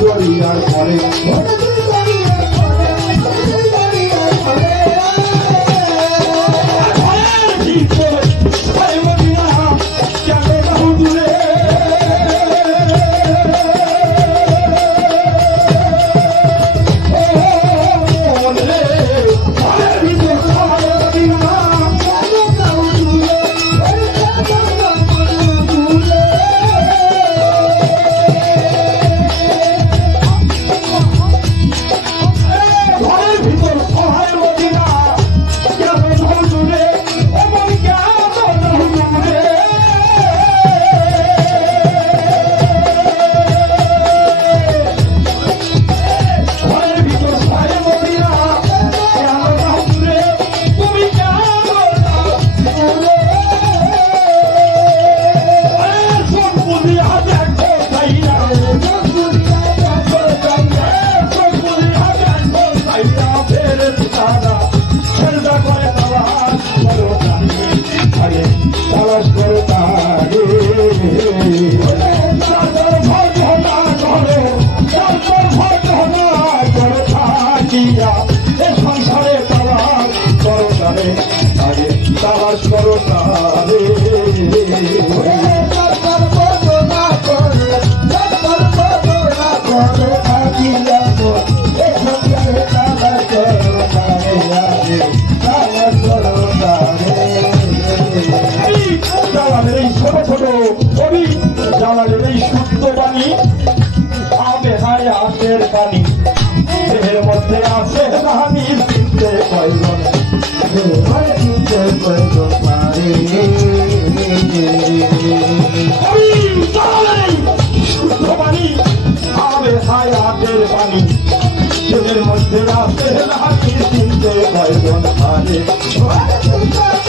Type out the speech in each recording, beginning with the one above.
করিয়ার পরে হাতে চিনতে পারব না রে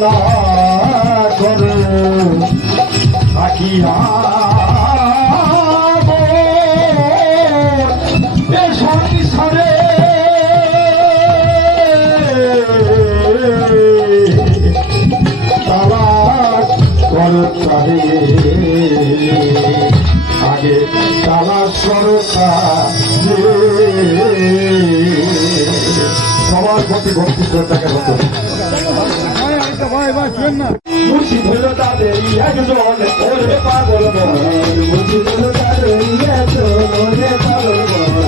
না করো থাকিয়া আগে তালা সরতা সবার প্রতি ভক্তি শ্রদ্ধাকে ভক্ত হতো মুর্শিদ হইল তাদের একজন। ওরে পাগল মন মুর্শিদ হইল তাদের একজন। ওরে পাগল মন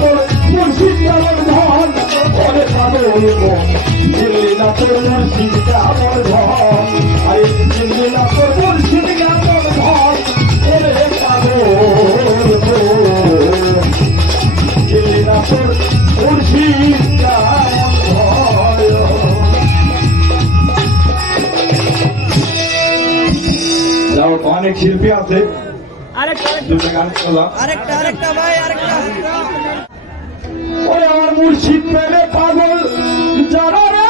তোর মুর্শিদ কেমন ধন ওরে পাগল দিল্লি না তোর মুর্শিদ কেমন ধন। আরে দিল্লি না তোর মুর্শিদ কেমন ধন ওরে পাগল দিল্লি না তোর মুর্শিদ কেমন ধন। যাও অনেক শিল্পী আছে। দুটো গান আরেকটা আরেকটা ভাই আরেকটা। ওরে আমার মুর্শিদ প্রেমে পাগল যারা রে।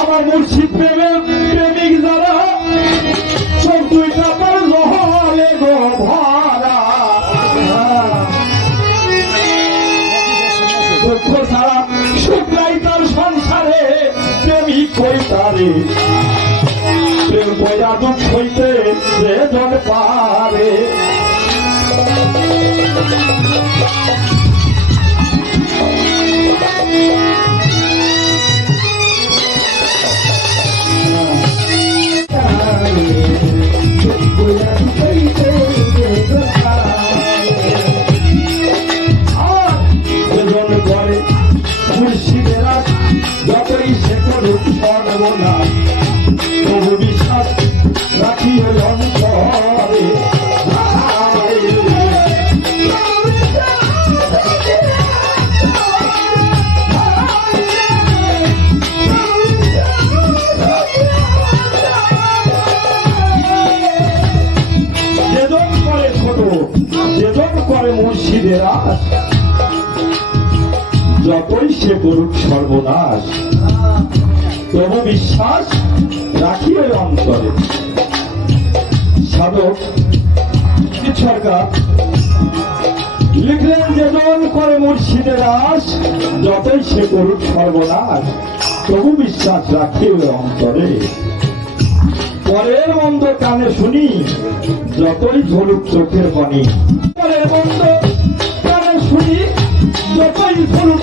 আমার মুর্শিদ প্রেমে প্রেমিক যারা চোখ দুইটা ছাড়া সুখ তার সংসারে, প্রেমিক কই তারে। দুঃখ হইতে যে জন পারে মুর্শিদেরা যতই সে করুক সর্বনাশ। যতই সে করুক সর্বনাশ। তবু বিশ্বাস রাখি ওই অন্তরে। সাধক সরকার লিখলেন যে জন করে মুর্শিদের আস যতই সে করুক সর্বনাশ। তবু বিশ্বাস রাখি ওই অন্তরে। পরের মন্দ কানে শুনি, যতই ঝরুক চোখের পানি পরের মন্দ কানে শুনি, যতই ঝরুক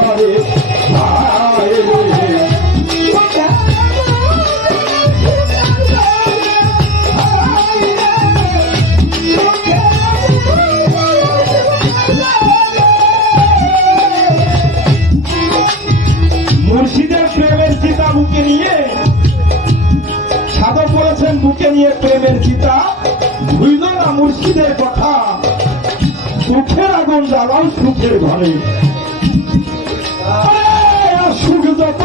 নিয়ে চিতা ভুইল না মুর্শিদের কথা। সুখের আগুন জ্বালাও সুখের ঘরে। সুখ যত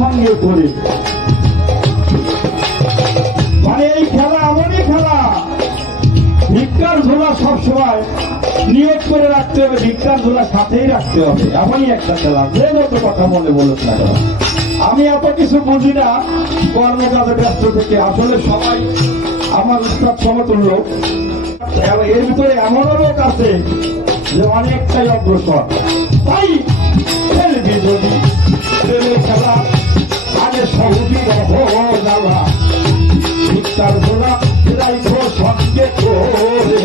সঙ্গে করে। মানে এই খেলা এমনই খেলা, ভিক্ষার ঝোলা সবসময় নিয়োগ করে রাখতে হবে, ভিক্ষার ঝোলা সাথেই রাখতে হবে, এমনই একটা খেলা। যে যত কথা মনে আমি এত কিছু বুঝি না, কর্মকাজে ব্যস্ত থেকে। আসলে সবাই আমার উস্তাদ সমতুল্য। এর ভিতরে এমনও লোক আছে অনেকটাই অগ্রসর। তাই খেলবি যদি খেলা আগে সহজই রহলা ভিক্ষার ঘোড়া রাইখো সঙ্গে করে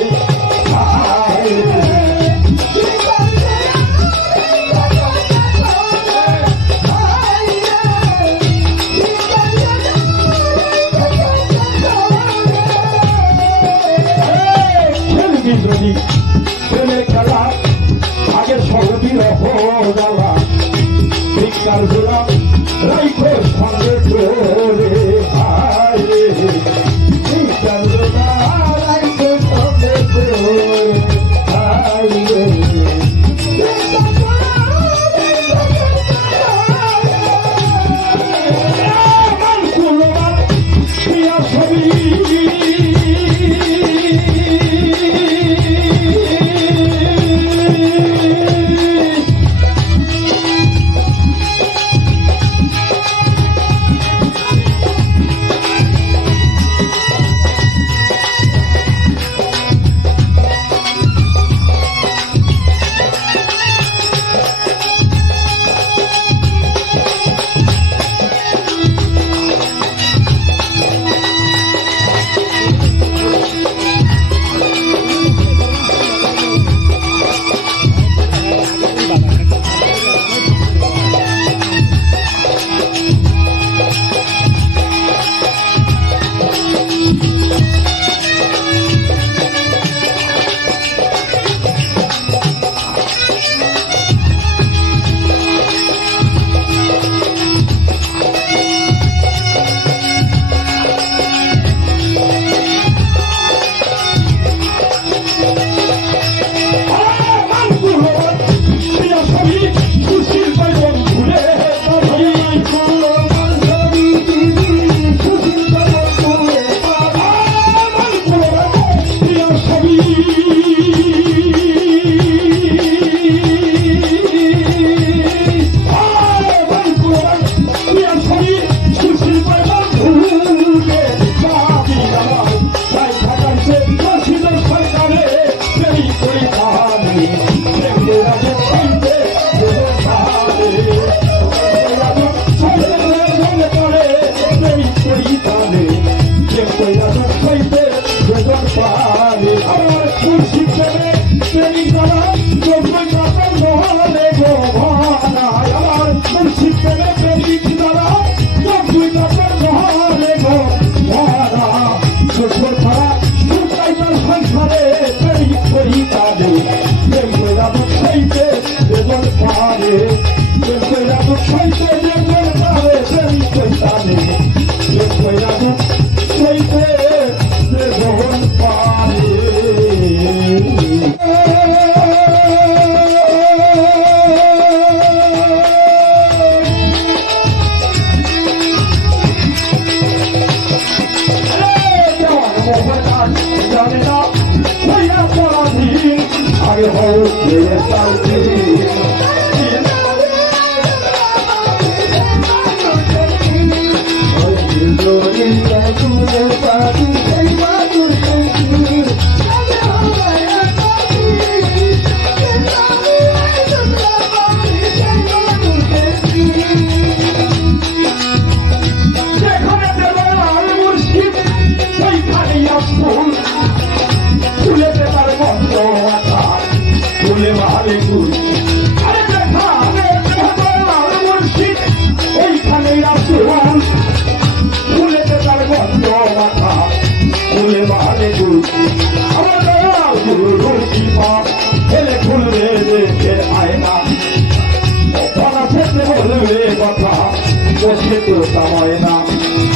সে তো সময় না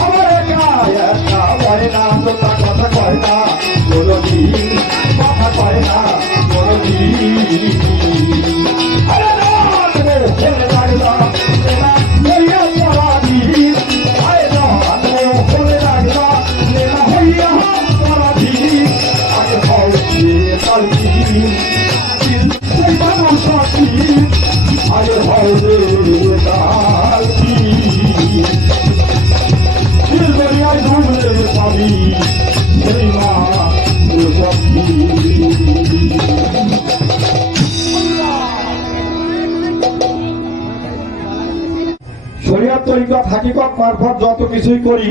আমার একা একা হয় না তো তার কথা কয় না কোনো দিন মারফত যত কিছুই করি,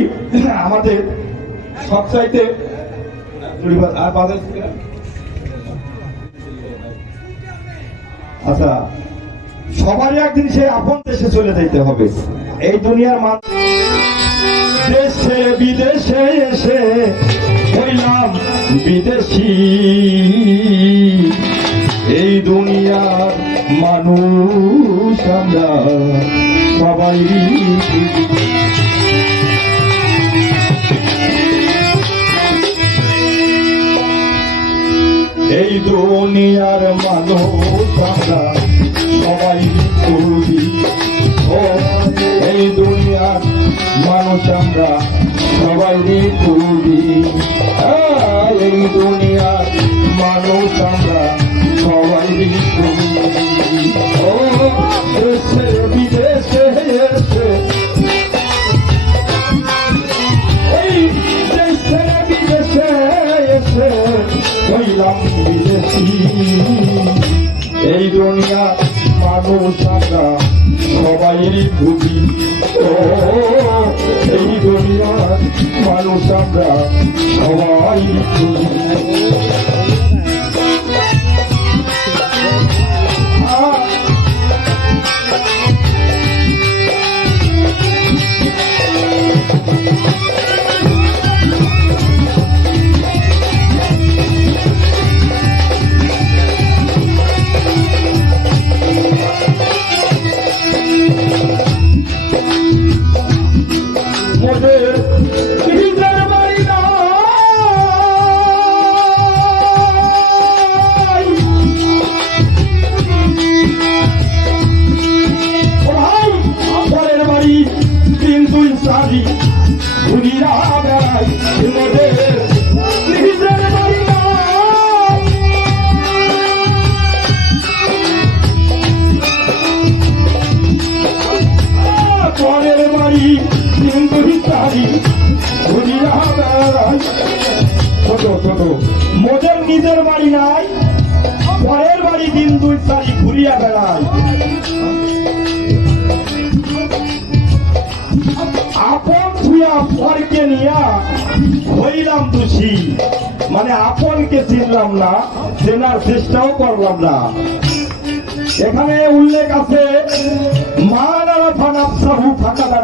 আমাদের সব চাইতে আচ্ছা সবারই একদিন সে আপন দেশে চলে যেতে হবে। এই দুনিয়ার মান দেশে বিদেশে এসে হইলাম বিদেশি। এই দুনিয়ার মানুষ আমরা সবাই এই দুনিয়ার মানুষ আমরা সবাই করি ও, এই দুনিয়ার মানুষ আমরা সবাই করি এই দুনিয়ার মানুষ আমরা সবাই করি ও হইলাম বিদেশি এই দুনিয়া মানুষ আমরা সবাই বুঝি এই দুনিয়া মানুষ আমরা সবাই বুঝি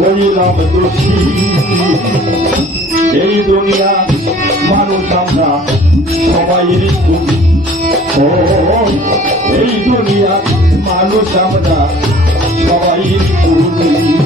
করিলাম দোষী এই দুনিয়া মানুষ আমরা সবাই ও এই দুনিয়া মানুষ আমরা সবাই করি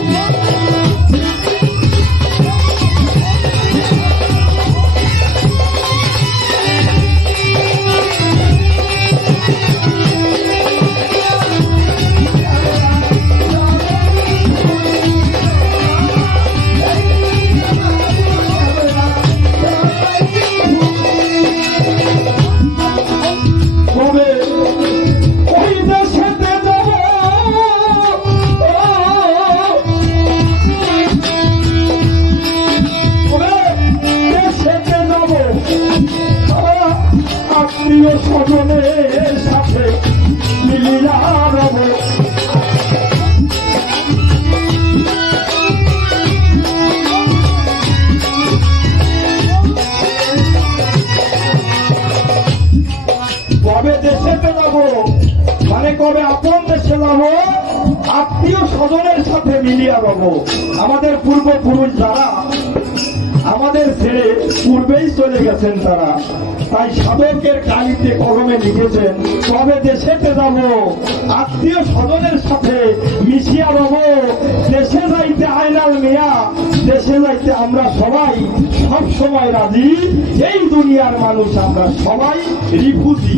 কবে দেশেতে যাব মানে কবে আপন দেশে আত্মীয় স্বজনের সাথে মিলিয়া রব আমাদের পূর্বপুরুষ যারা, আমাদের ছেড়ে পূর্বেই চলে গেছেন তারা। তাই সাধকের কালিতে কলমে লিখেছেন, কবে দেশেতে যাব, আত্মীয় স্বজনের সাথে মিশিয়া রব, দেশে যাইতে আয়নাল মেয়া, দেশে যাইতে আমরা সবাই সব সময় রাজি এই দুনিয়ার মানুষ আমরা সবাই রিফুজি।